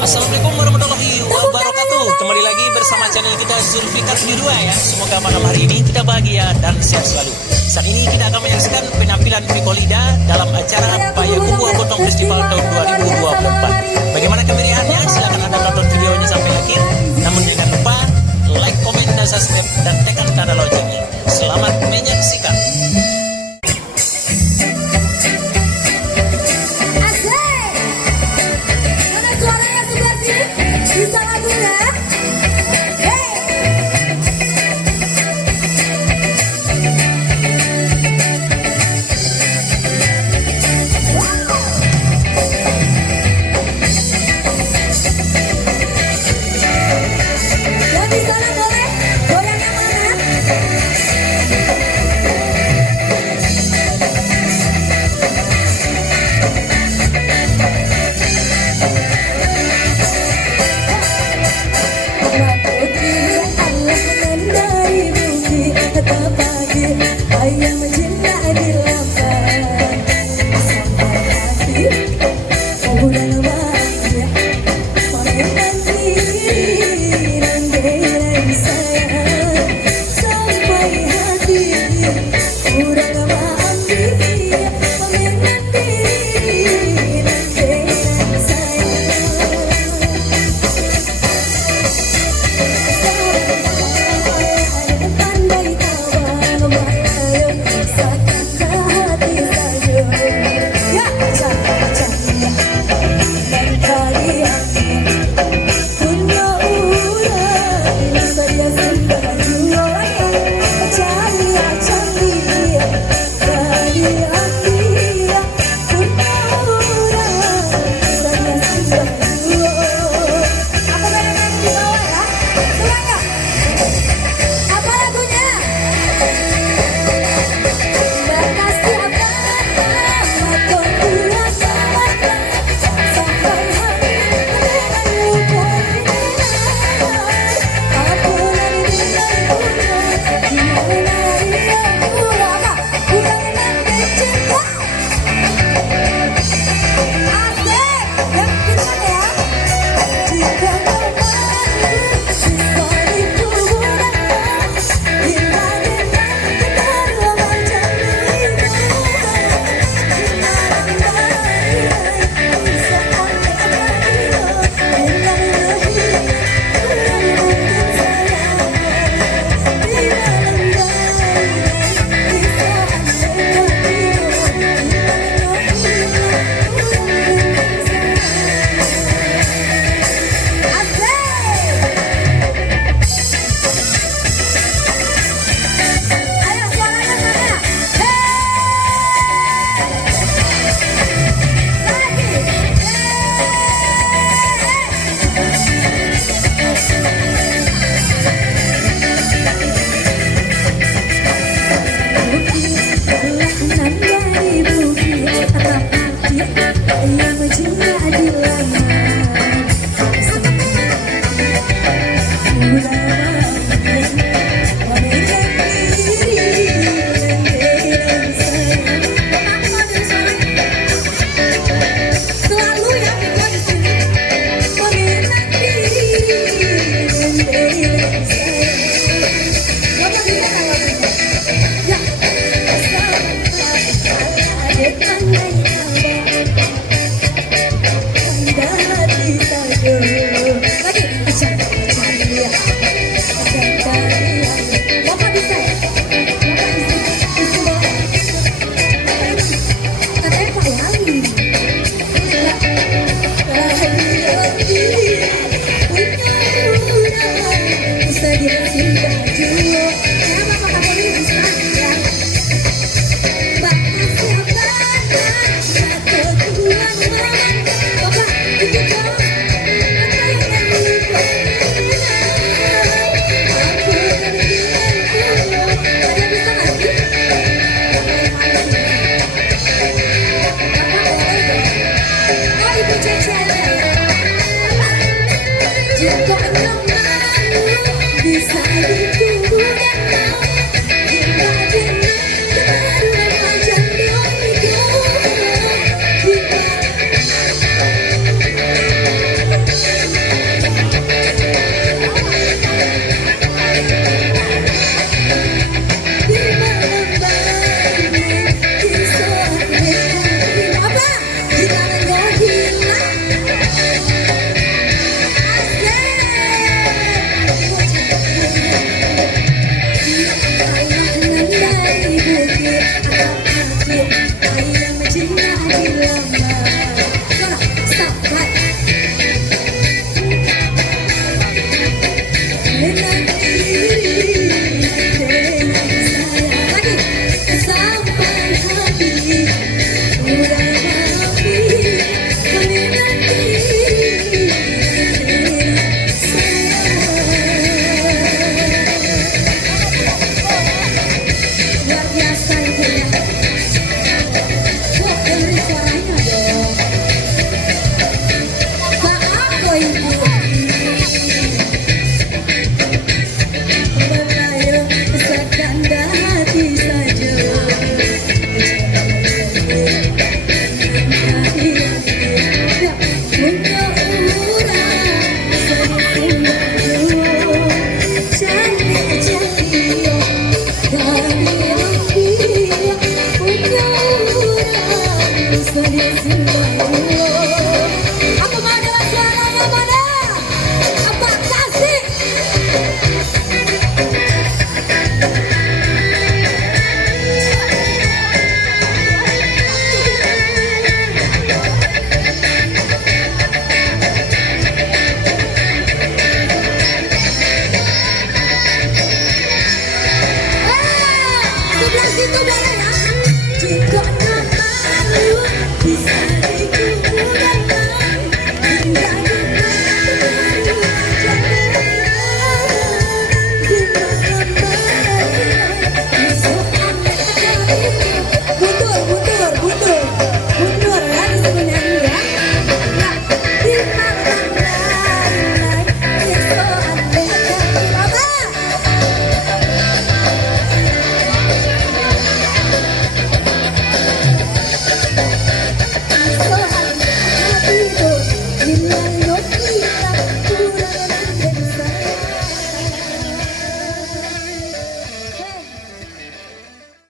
Assalamualaikum warahmatullahi wabarakatuh. Kembali lagi bersama channel kita Zulfikar Studio 2 ya. Semoga malam hari ini kita bahagia dan sehat selalu. Saat ini kita akan menyaksikan penampilan Vikolida dalam acara Payakumbuh Potong Festival tahun 2024. Bagaimana kemeriahannya? Silahkan Anda tonton videonya sampai akhir. Namun jangan lupa like, komen, dan subscribe dan tekan tanda loncengnya. Selamat menyaksikan. Bisa lagunya? Yang di sana boleh goyang yang mana? Ayah mencinta di lapangan sampai hati udah bahagia mereka dan diri sayang sampai hati udah bahagia mereka diri dan diri sayang. Pandai tabah